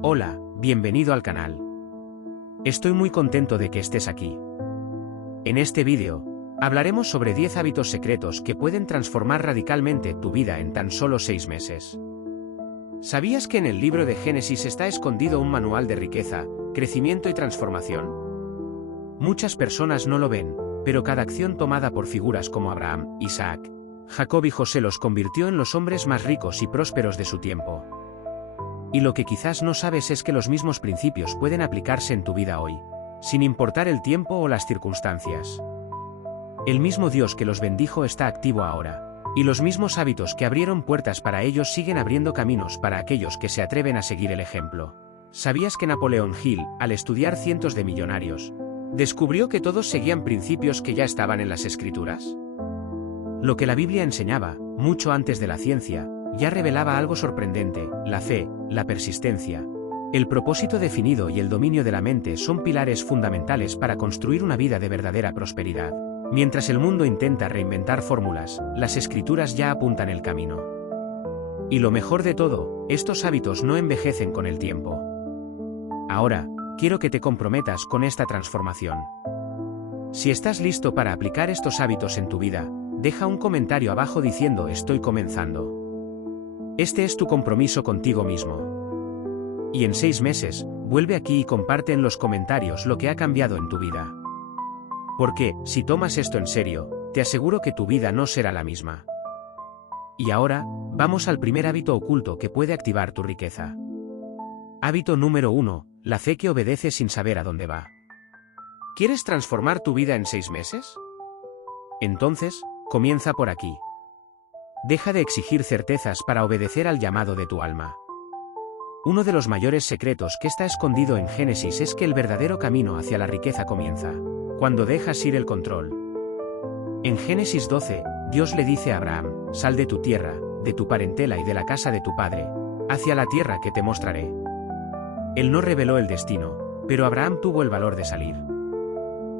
Hola, bienvenido al canal. Estoy muy contento de que estés aquí. En este vídeo, hablaremos sobre 10 hábitos secretos que pueden transformar radicalmente tu vida en tan solo 6 meses. ¿Sabías que en el libro de Génesis está escondido un manual de riqueza, crecimiento y transformación? Muchas personas no lo ven, pero cada acción tomada por figuras como Abraham, Isaac, Jacob y José los convirtió en los hombres más ricos y prósperos de su tiempo. Y lo que quizás no sabes es que los mismos principios pueden aplicarse en tu vida hoy, sin importar el tiempo o las circunstancias. El mismo Dios que los bendijo está activo ahora, y los mismos hábitos que abrieron puertas para ellos siguen abriendo caminos para aquellos que se atreven a seguir el ejemplo. ¿Sabías que Napoleón Hill, al estudiar cientos de millonarios, descubrió que todos seguían principios que ya estaban en las Escrituras? Lo que la Biblia enseñaba, mucho antes de la ciencia, ya revelaba algo sorprendente: la fe, la persistencia, el propósito definido y el dominio de la mente son pilares fundamentales para construir una vida de verdadera prosperidad. Mientras el mundo intenta reinventar fórmulas, las Escrituras ya apuntan el camino. Y lo mejor de todo, estos hábitos no envejecen con el tiempo. Ahora, quiero que te comprometas con esta transformación. Si estás listo para aplicar estos hábitos en tu vida, deja un comentario abajo diciendo "Estoy comenzando". Este es tu compromiso contigo mismo. Y en 6 meses, vuelve aquí y comparte en los comentarios lo que ha cambiado en tu vida. Porque, si tomas esto en serio, te aseguro que tu vida no será la misma. Y ahora, vamos al primer hábito oculto que puede activar tu riqueza. Hábito número 1, la fe que obedece sin saber a dónde va. ¿Quieres transformar tu vida en 6 meses? Entonces, comienza por aquí. Deja de exigir certezas para obedecer al llamado de tu alma. Uno de los mayores secretos que está escondido en Génesis es que el verdadero camino hacia la riqueza comienza cuando dejas ir el control. En Génesis 12, Dios le dice a Abraham: "Sal de tu tierra, de tu parentela y de la casa de tu padre, hacia la tierra que te mostraré". Él no reveló el destino, pero Abraham tuvo el valor de salir.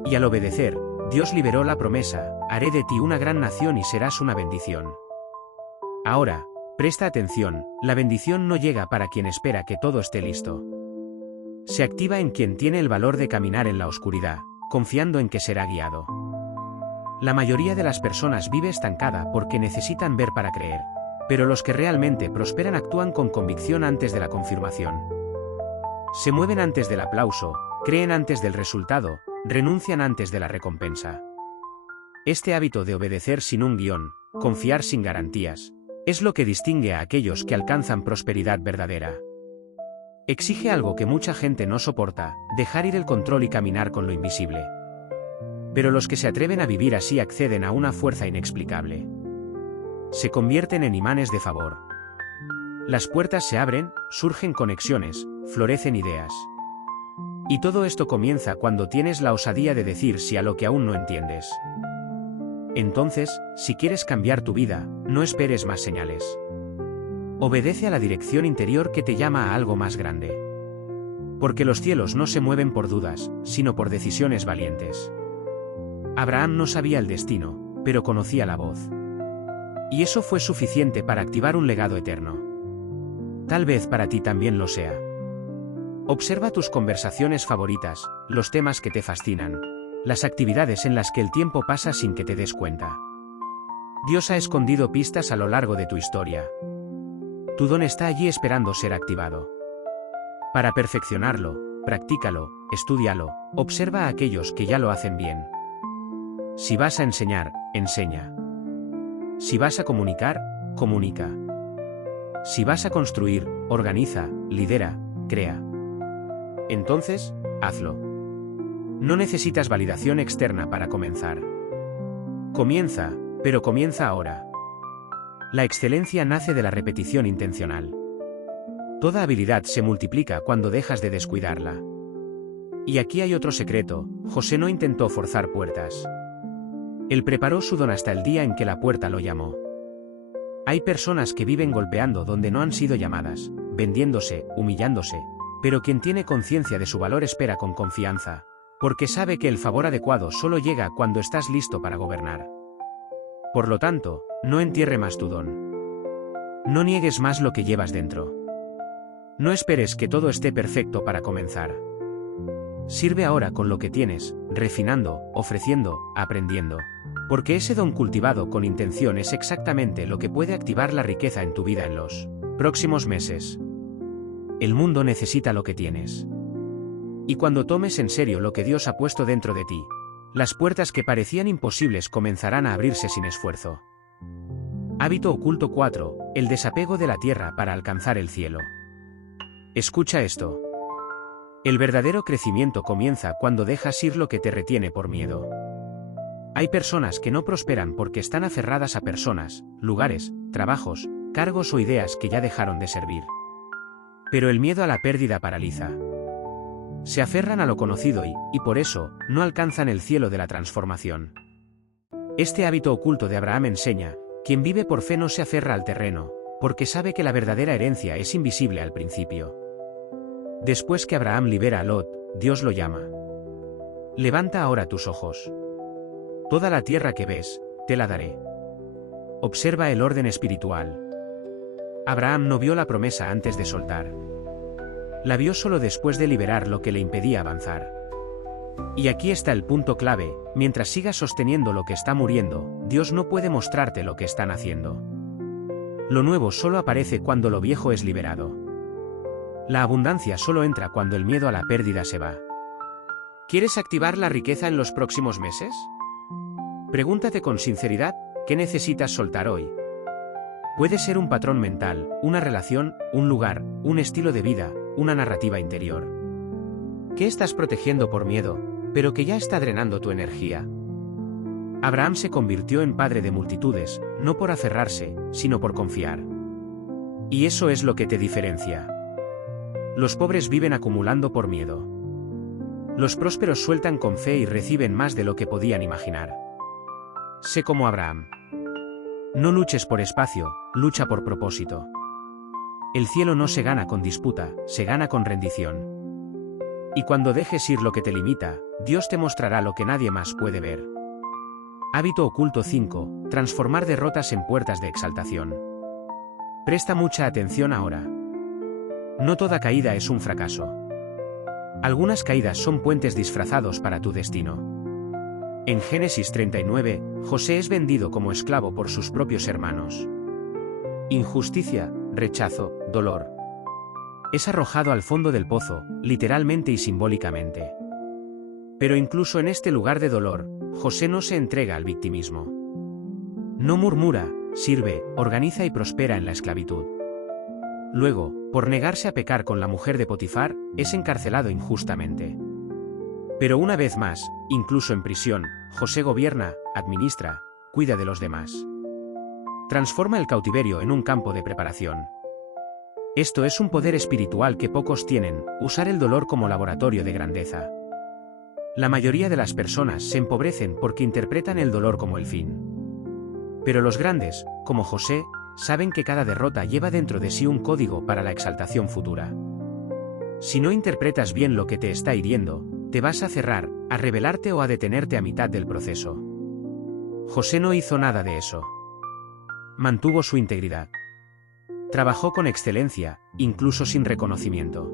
Y al obedecer, Dios liberó la promesa: "Haré de ti una gran nación y serás una bendición". Ahora, presta atención, la bendición no llega para quien espera que todo esté listo. Se activa en quien tiene el valor de caminar en la oscuridad, confiando en que será guiado. La mayoría de las personas vive estancada porque necesitan ver para creer, pero los que realmente prosperan actúan con convicción antes de la confirmación. Se mueven antes del aplauso, creen antes del resultado, renuncian antes de la recompensa. Este hábito de obedecer sin un guión, confiar sin garantías, es lo que distingue a aquellos que alcanzan prosperidad verdadera. Exige algo que mucha gente no soporta: dejar ir el control y caminar con lo invisible. Pero los que se atreven a vivir así acceden a una fuerza inexplicable. Se convierten en imanes de favor. Las puertas se abren, surgen conexiones, florecen ideas. Y todo esto comienza cuando tienes la osadía de decir sí a lo que aún no entiendes. Entonces, si quieres cambiar tu vida, no esperes más señales. Obedece a la dirección interior que te llama a algo más grande. Porque los cielos no se mueven por dudas, sino por decisiones valientes. Abraham no sabía el destino, pero conocía la voz. Y eso fue suficiente para activar un legado eterno. Tal vez para ti también lo sea. Observa tus conversaciones favoritas, los temas que te fascinan, las actividades en las que el tiempo pasa sin que te des cuenta. Dios ha escondido pistas a lo largo de tu historia. Tu don está allí esperando ser activado. Para perfeccionarlo, practícalo, estúdialo, observa a aquellos que ya lo hacen bien. Si vas a enseñar, enseña. Si vas a comunicar, comunica. Si vas a construir, organiza, lidera, crea. Entonces, hazlo. No necesitas validación externa para comenzar. Comienza, pero comienza ahora. La excelencia nace de la repetición intencional. Toda habilidad se multiplica cuando dejas de descuidarla. Y aquí hay otro secreto: José no intentó forzar puertas. Él preparó su don hasta el día en que la puerta lo llamó. Hay personas que viven golpeando donde no han sido llamadas, vendiéndose, humillándose, pero quien tiene conciencia de su valor espera con confianza, porque sabe que el favor adecuado solo llega cuando estás listo para gobernar. Por lo tanto, no entierre más tu don. No niegues más lo que llevas dentro. No esperes que todo esté perfecto para comenzar. Sirve ahora con lo que tienes, refinando, ofreciendo, aprendiendo. Porque ese don cultivado con intención es exactamente lo que puede activar la riqueza en tu vida en los próximos meses. El mundo necesita lo que tienes. Y cuando tomes en serio lo que Dios ha puesto dentro de ti, las puertas que parecían imposibles comenzarán a abrirse sin esfuerzo. Hábito oculto 4. El desapego de la tierra para alcanzar el cielo. Escucha esto. El verdadero crecimiento comienza cuando dejas ir lo que te retiene por miedo. Hay personas que no prosperan porque están aferradas a personas, lugares, trabajos, cargos o ideas que ya dejaron de servir. Pero el miedo a la pérdida paraliza. Se aferran a lo conocido y por eso, no alcanzan el cielo de la transformación. Este hábito oculto de Abraham enseña: quien vive por fe no se aferra al terreno, porque sabe que la verdadera herencia es invisible al principio. Después que Abraham libera a Lot, Dios lo llama. Levanta ahora tus ojos. Toda la tierra que ves, te la daré. Observa el orden espiritual. Abraham no vio la promesa antes de soltar. La vio solo después de liberar lo que le impedía avanzar. Y aquí está el punto clave: mientras sigas sosteniendo lo que está muriendo, Dios no puede mostrarte lo que están haciendo. Lo nuevo solo aparece cuando lo viejo es liberado. La abundancia solo entra cuando el miedo a la pérdida se va. ¿Quieres activar la riqueza en los próximos meses? Pregúntate con sinceridad: ¿qué necesitas soltar hoy? Puede ser un patrón mental, una relación, un lugar, un estilo de vida, una narrativa interior. ¿Qué estás protegiendo por miedo, pero que ya está drenando tu energía? Abraham se convirtió en padre de multitudes, no por aferrarse, sino por confiar. Y eso es lo que te diferencia. Los pobres viven acumulando por miedo. Los prósperos sueltan con fe y reciben más de lo que podían imaginar. Sé como Abraham. No luches por espacio, lucha por propósito. El cielo no se gana con disputa, se gana con rendición. Y cuando dejes ir lo que te limita, Dios te mostrará lo que nadie más puede ver. Hábito oculto 5. Transformar derrotas en puertas de exaltación. Presta mucha atención ahora. No toda caída es un fracaso. Algunas caídas son puentes disfrazados para tu destino. En Génesis 39, José es vendido como esclavo por sus propios hermanos. Injusticia, rechazo, dolor. Es arrojado al fondo del pozo, literalmente y simbólicamente. Pero incluso en este lugar de dolor, José no se entrega al victimismo. No murmura, sirve, organiza y prospera en la esclavitud. Luego, por negarse a pecar con la mujer de Potifar, es encarcelado injustamente. Pero una vez más, incluso en prisión, José gobierna, administra, cuida de los demás. Transforma el cautiverio en un campo de preparación. Esto es un poder espiritual que pocos tienen: usar el dolor como laboratorio de grandeza. La mayoría de las personas se empobrecen porque interpretan el dolor como el fin. Pero los grandes, como José, saben que cada derrota lleva dentro de sí un código para la exaltación futura. Si no interpretas bien lo que te está hiriendo, te vas a cerrar, a rebelarte o a detenerte a mitad del proceso. José no hizo nada de eso. Mantuvo su integridad. Trabajó con excelencia, incluso sin reconocimiento.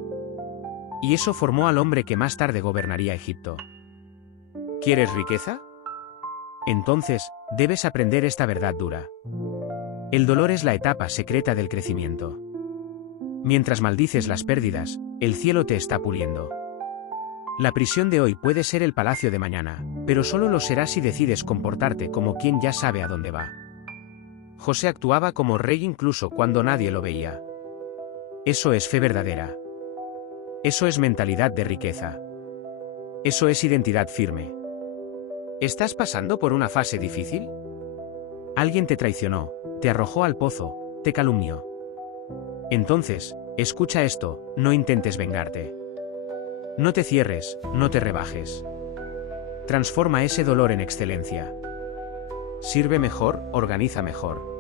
Y eso formó al hombre que más tarde gobernaría Egipto. ¿Quieres riqueza? Entonces, debes aprender esta verdad dura. El dolor es la etapa secreta del crecimiento. Mientras maldices las pérdidas, el cielo te está puliendo. La prisión de hoy puede ser el palacio de mañana, pero solo lo será si decides comportarte como quien ya sabe a dónde va. José actuaba como rey incluso cuando nadie lo veía. Eso es fe verdadera. Eso es mentalidad de riqueza. Eso es identidad firme. ¿Estás pasando por una fase difícil? Alguien te traicionó, te arrojó al pozo, te calumnió. Entonces, escucha esto: no intentes vengarte. No te cierres, no te rebajes. Transforma ese dolor en excelencia. Sirve mejor, organiza mejor.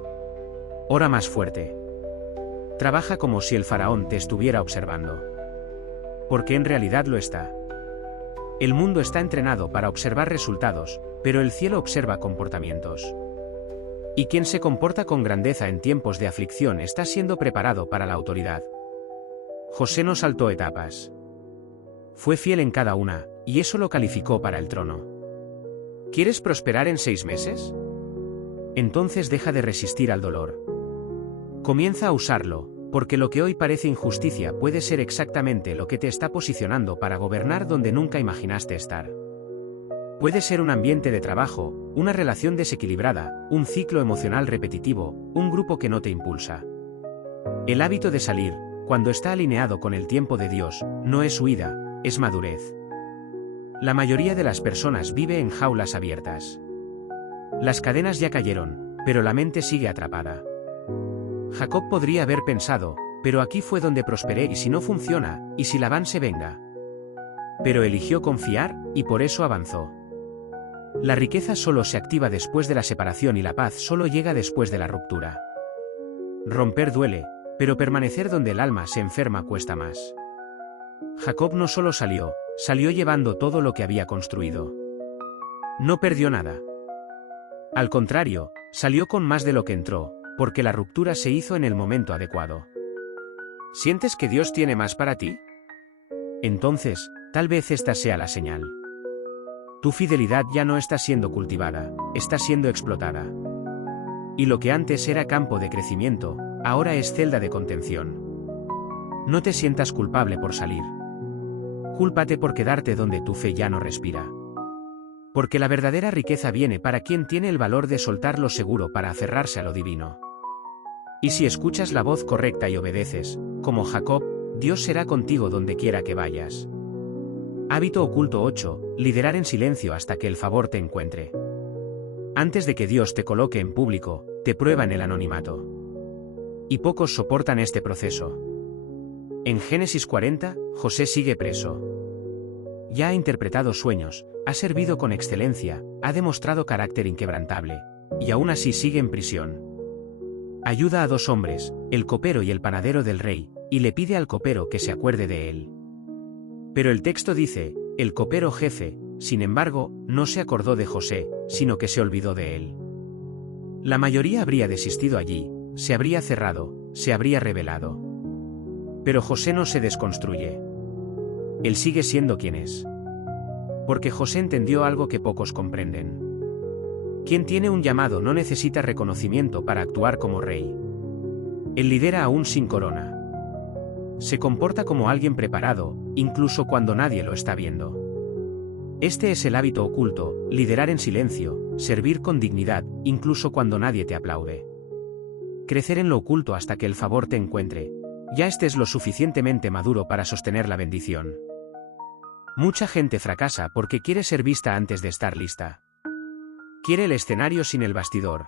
Ora más fuerte. Trabaja como si el faraón te estuviera observando. Porque en realidad lo está. El mundo está entrenado para observar resultados, pero el cielo observa comportamientos. Y quien se comporta con grandeza en tiempos de aflicción está siendo preparado para la autoridad. José no saltó etapas. Fue fiel en cada una, y eso lo calificó para el trono. ¿Quieres prosperar en 6 meses? Entonces deja de resistir al dolor. Comienza a usarlo, porque lo que hoy parece injusticia puede ser exactamente lo que te está posicionando para gobernar donde nunca imaginaste estar. Puede ser un ambiente de trabajo, una relación desequilibrada, un ciclo emocional repetitivo, un grupo que no te impulsa. El hábito de salir, cuando está alineado con el tiempo de Dios, no es huida, es madurez. La mayoría de las personas vive en jaulas abiertas. Las cadenas ya cayeron, pero la mente sigue atrapada. Jacob podría haber pensado, pero aquí fue donde prosperé y si no funciona, y si Labán se venga. Pero eligió confiar, y por eso avanzó. La riqueza solo se activa después de la separación y la paz solo llega después de la ruptura. Romper duele, pero permanecer donde el alma se enferma cuesta más. Jacob no solo salió llevando todo lo que había construido. No perdió nada. Al contrario, salió con más de lo que entró, porque la ruptura se hizo en el momento adecuado. ¿Sientes que Dios tiene más para ti? Entonces, tal vez esta sea la señal. Tu fidelidad ya no está siendo cultivada, está siendo explotada. Y lo que antes era campo de crecimiento, ahora es celda de contención. No te sientas culpable por salir. Cúlpate por quedarte donde tu fe ya no respira. Porque la verdadera riqueza viene para quien tiene el valor de soltar lo seguro para aferrarse a lo divino. Y si escuchas la voz correcta y obedeces, como Jacob, Dios será contigo donde quiera que vayas. Hábito oculto 8. Liderar en silencio hasta que el favor te encuentre. Antes de que Dios te coloque en público, te prueba en el anonimato. Y pocos soportan este proceso. En Génesis 40, José sigue preso. Ya ha interpretado sueños, ha servido con excelencia, ha demostrado carácter inquebrantable, y aún así sigue en prisión. Ayuda a 2 hombres, el copero y el panadero del rey, y le pide al copero que se acuerde de él. Pero el texto dice, el copero jefe, sin embargo, no se acordó de José, sino que se olvidó de él. La mayoría habría desistido allí, se habría cerrado, se habría rebelado. Pero José no se desconstruye. Él sigue siendo quien es. Porque José entendió algo que pocos comprenden. Quien tiene un llamado no necesita reconocimiento para actuar como rey. Él lidera aún sin corona. Se comporta como alguien preparado, incluso cuando nadie lo está viendo. Este es el hábito oculto, liderar en silencio, servir con dignidad, incluso cuando nadie te aplaude. Crecer en lo oculto hasta que el favor te encuentre. Ya estés lo suficientemente maduro para sostener la bendición. Mucha gente fracasa porque quiere ser vista antes de estar lista. Quiere el escenario sin el bastidor.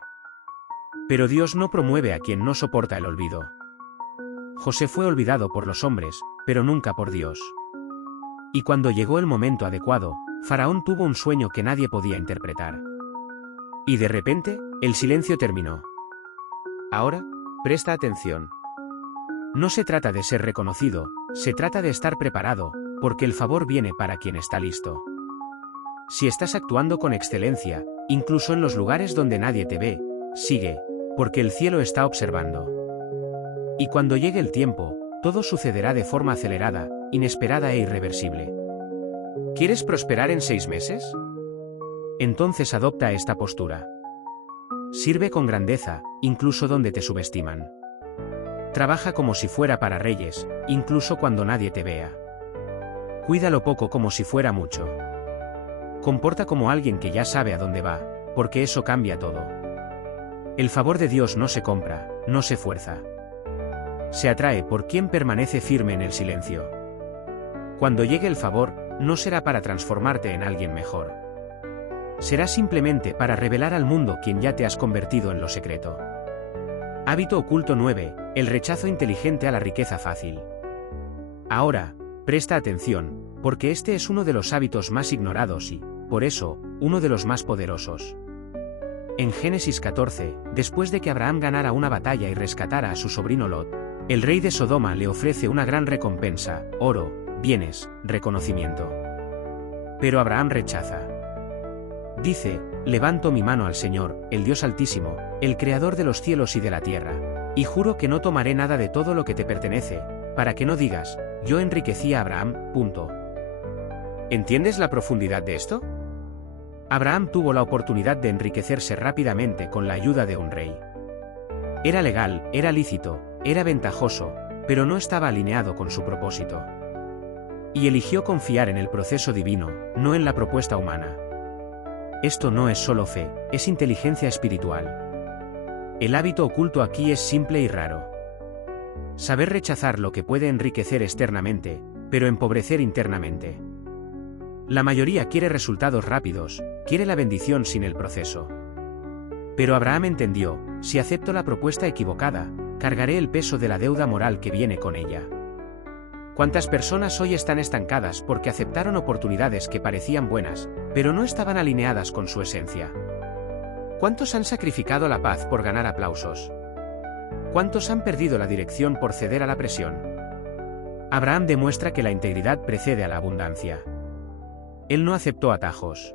Pero Dios no promueve a quien no soporta el olvido. José fue olvidado por los hombres, pero nunca por Dios. Y cuando llegó el momento adecuado, Faraón tuvo un sueño que nadie podía interpretar. Y de repente, el silencio terminó. Ahora, presta atención. No se trata de ser reconocido, se trata de estar preparado, porque el favor viene para quien está listo. Si estás actuando con excelencia, incluso en los lugares donde nadie te ve, sigue, porque el cielo está observando. Y cuando llegue el tiempo, todo sucederá de forma acelerada, inesperada e irreversible. ¿Quieres prosperar en 6 meses? Entonces adopta esta postura. Sirve con grandeza, incluso donde te subestiman. Trabaja como si fuera para reyes, incluso cuando nadie te vea. Cuida lo poco como si fuera mucho. Comporta como alguien que ya sabe a dónde va, porque eso cambia todo. El favor de Dios no se compra, no se fuerza. Se atrae por quien permanece firme en el silencio. Cuando llegue el favor, no será para transformarte en alguien mejor. Será simplemente para revelar al mundo quien ya te has convertido en lo secreto. Hábito oculto 9. El rechazo inteligente a la riqueza fácil. Ahora, presta atención, porque este es uno de los hábitos más ignorados y, por eso, uno de los más poderosos. En Génesis 14, después de que Abraham ganara una batalla y rescatara a su sobrino Lot, el rey de Sodoma le ofrece una gran recompensa, oro, bienes, reconocimiento. Pero Abraham rechaza. Dice, levanto mi mano al Señor, el Dios Altísimo, el Creador de los cielos y de la tierra, y juro que no tomaré nada de todo lo que te pertenece, para que no digas, yo enriquecí a Abraham, punto. ¿Entiendes la profundidad de esto? Abraham tuvo la oportunidad de enriquecerse rápidamente con la ayuda de un rey. Era legal, era lícito, era ventajoso, pero no estaba alineado con su propósito. Y eligió confiar en el proceso divino, no en la propuesta humana. Esto no es solo fe, es inteligencia espiritual. El hábito oculto aquí es simple y raro. Saber rechazar lo que puede enriquecer externamente, pero empobrecer internamente. La mayoría quiere resultados rápidos, quiere la bendición sin el proceso. Pero Abraham entendió, si acepto la propuesta equivocada, cargaré el peso de la deuda moral que viene con ella. ¿Cuántas personas hoy están estancadas porque aceptaron oportunidades que parecían buenas, pero no estaban alineadas con su esencia? ¿Cuántos han sacrificado la paz por ganar aplausos? ¿Cuántos han perdido la dirección por ceder a la presión? Abraham demuestra que la integridad precede a la abundancia. Él no aceptó atajos.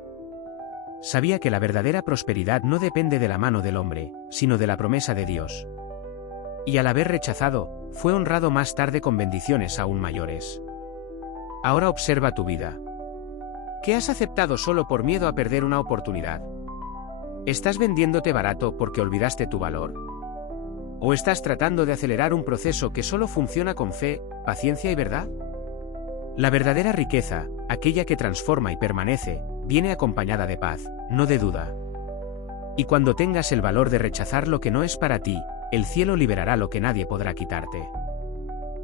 Sabía que la verdadera prosperidad no depende de la mano del hombre, sino de la promesa de Dios. Y al haber rechazado, fue honrado más tarde con bendiciones aún mayores. Ahora observa tu vida. ¿Qué has aceptado solo por miedo a perder una oportunidad? ¿Estás vendiéndote barato porque olvidaste tu valor? ¿O estás tratando de acelerar un proceso que solo funciona con fe, paciencia y verdad? La verdadera riqueza, aquella que transforma y permanece, viene acompañada de paz, no de duda. Y cuando tengas el valor de rechazar lo que no es para ti, el cielo liberará lo que nadie podrá quitarte.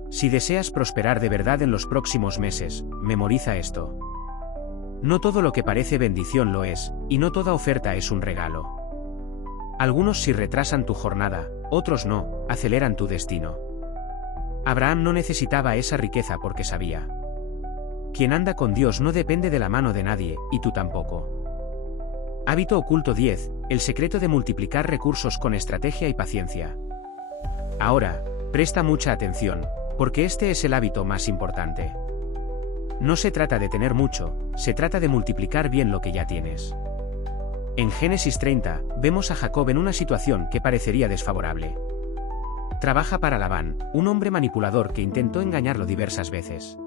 Si deseas prosperar de verdad en los próximos meses, memoriza esto. No todo lo que parece bendición lo es, y no toda oferta es un regalo. Algunos sí retrasan tu jornada, otros no, aceleran tu destino. Abraham no necesitaba esa riqueza porque sabía. Quien anda con Dios no depende de la mano de nadie, y tú tampoco. Hábito oculto 10, el secreto de multiplicar recursos con estrategia y paciencia. Ahora, presta mucha atención, porque este es el hábito más importante. No se trata de tener mucho, se trata de multiplicar bien lo que ya tienes. En Génesis 30, vemos a Jacob en una situación que parecería desfavorable. Trabaja para Labán, un hombre manipulador que intentó engañarlo diversas veces.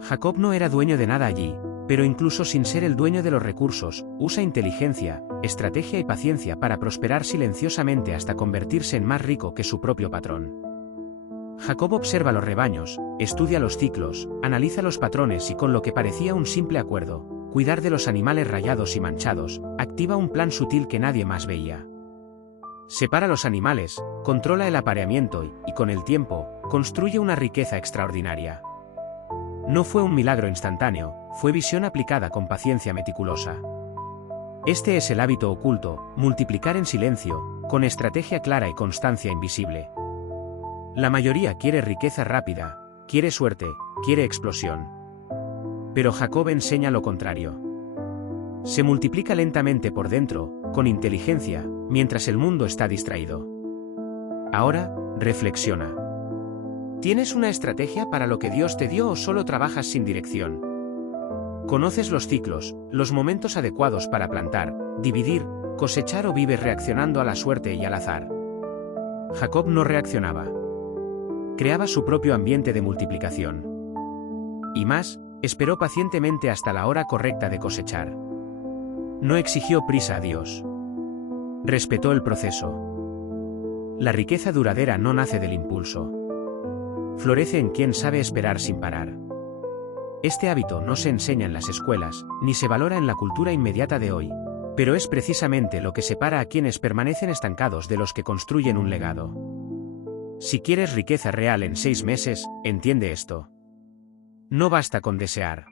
Jacob no era dueño de nada allí, pero incluso sin ser el dueño de los recursos, usa inteligencia, estrategia y paciencia para prosperar silenciosamente hasta convertirse en más rico que su propio patrón. Jacob observa los rebaños, estudia los ciclos, analiza los patrones y con lo que parecía un simple acuerdo, cuidar de los animales rayados y manchados, activa un plan sutil que nadie más veía. Separa los animales, controla el apareamiento y con el tiempo, construye una riqueza extraordinaria. No fue un milagro instantáneo, fue visión aplicada con paciencia meticulosa. Este es el hábito oculto, multiplicar en silencio, con estrategia clara y constancia invisible. La mayoría quiere riqueza rápida, quiere suerte, quiere explosión. Pero Jacob enseña lo contrario. Se multiplica lentamente por dentro, con inteligencia, mientras el mundo está distraído. Ahora, reflexiona. ¿Tienes una estrategia para lo que Dios te dio o solo trabajas sin dirección? ¿Conoces los ciclos, los momentos adecuados para plantar, dividir, cosechar o vives reaccionando a la suerte y al azar? Jacob no reaccionaba. Creaba su propio ambiente de multiplicación. Y más, esperó pacientemente hasta la hora correcta de cosechar. No exigió prisa a Dios. Respetó el proceso. La riqueza duradera no nace del impulso. Florece en quien sabe esperar sin parar. Este hábito no se enseña en las escuelas, ni se valora en la cultura inmediata de hoy, pero es precisamente lo que separa a quienes permanecen estancados de los que construyen un legado. Si quieres riqueza real en 6 meses, entiende esto. No basta con desear.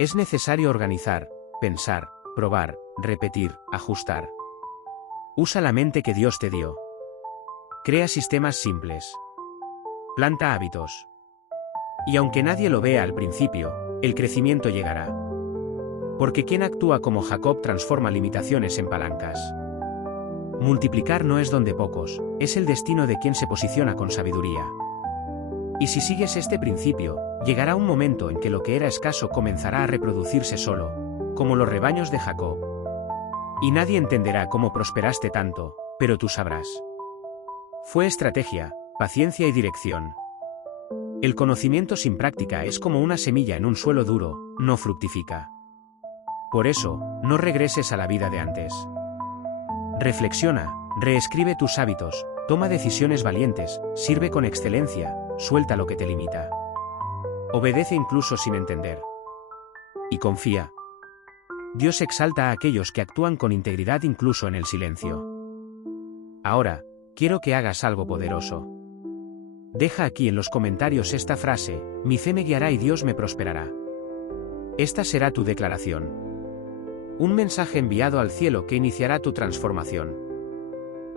Es necesario organizar, pensar, probar, repetir, ajustar. Usa la mente que Dios te dio. Crea sistemas simples. Planta hábitos. Y aunque nadie lo vea al principio, el crecimiento llegará. Porque quien actúa como Jacob transforma limitaciones en palancas. Multiplicar no es don de pocos, es el destino de quien se posiciona con sabiduría. Y si sigues este principio, llegará un momento en que lo que era escaso comenzará a reproducirse solo, como los rebaños de Jacob. Y nadie entenderá cómo prosperaste tanto, pero tú sabrás. Fue estrategia, paciencia y dirección. El conocimiento sin práctica es como una semilla en un suelo duro, no fructifica. Por eso, no regreses a la vida de antes. Reflexiona, reescribe tus hábitos, toma decisiones valientes, sirve con excelencia, suelta lo que te limita. Obedece incluso sin entender. Y confía. Dios exalta a aquellos que actúan con integridad incluso en el silencio. Ahora, quiero que hagas algo poderoso. Deja aquí en los comentarios esta frase: mi fe me guiará y Dios me prosperará. Esta será tu declaración. Un mensaje enviado al cielo que iniciará tu transformación.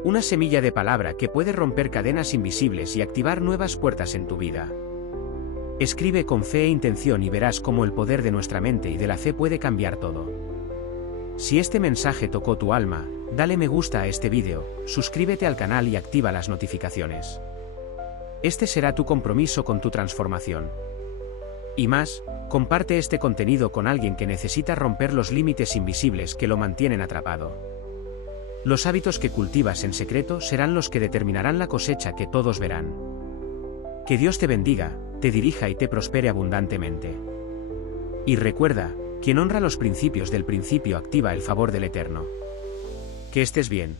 Una semilla de palabra que puede romper cadenas invisibles y activar nuevas puertas en tu vida. Escribe con fe e intención y verás cómo el poder de nuestra mente y de la fe puede cambiar todo. Si este mensaje tocó tu alma, dale me gusta a este vídeo, suscríbete al canal y activa las notificaciones. Este será tu compromiso con tu transformación. Y más, comparte este contenido con alguien que necesita romper los límites invisibles que lo mantienen atrapado. Los hábitos que cultivas en secreto serán los que determinarán la cosecha que todos verán. Que Dios te bendiga, te dirija y te prospere abundantemente. Y recuerda, quien honra los principios del principio activa el favor del Eterno. Que estés bien.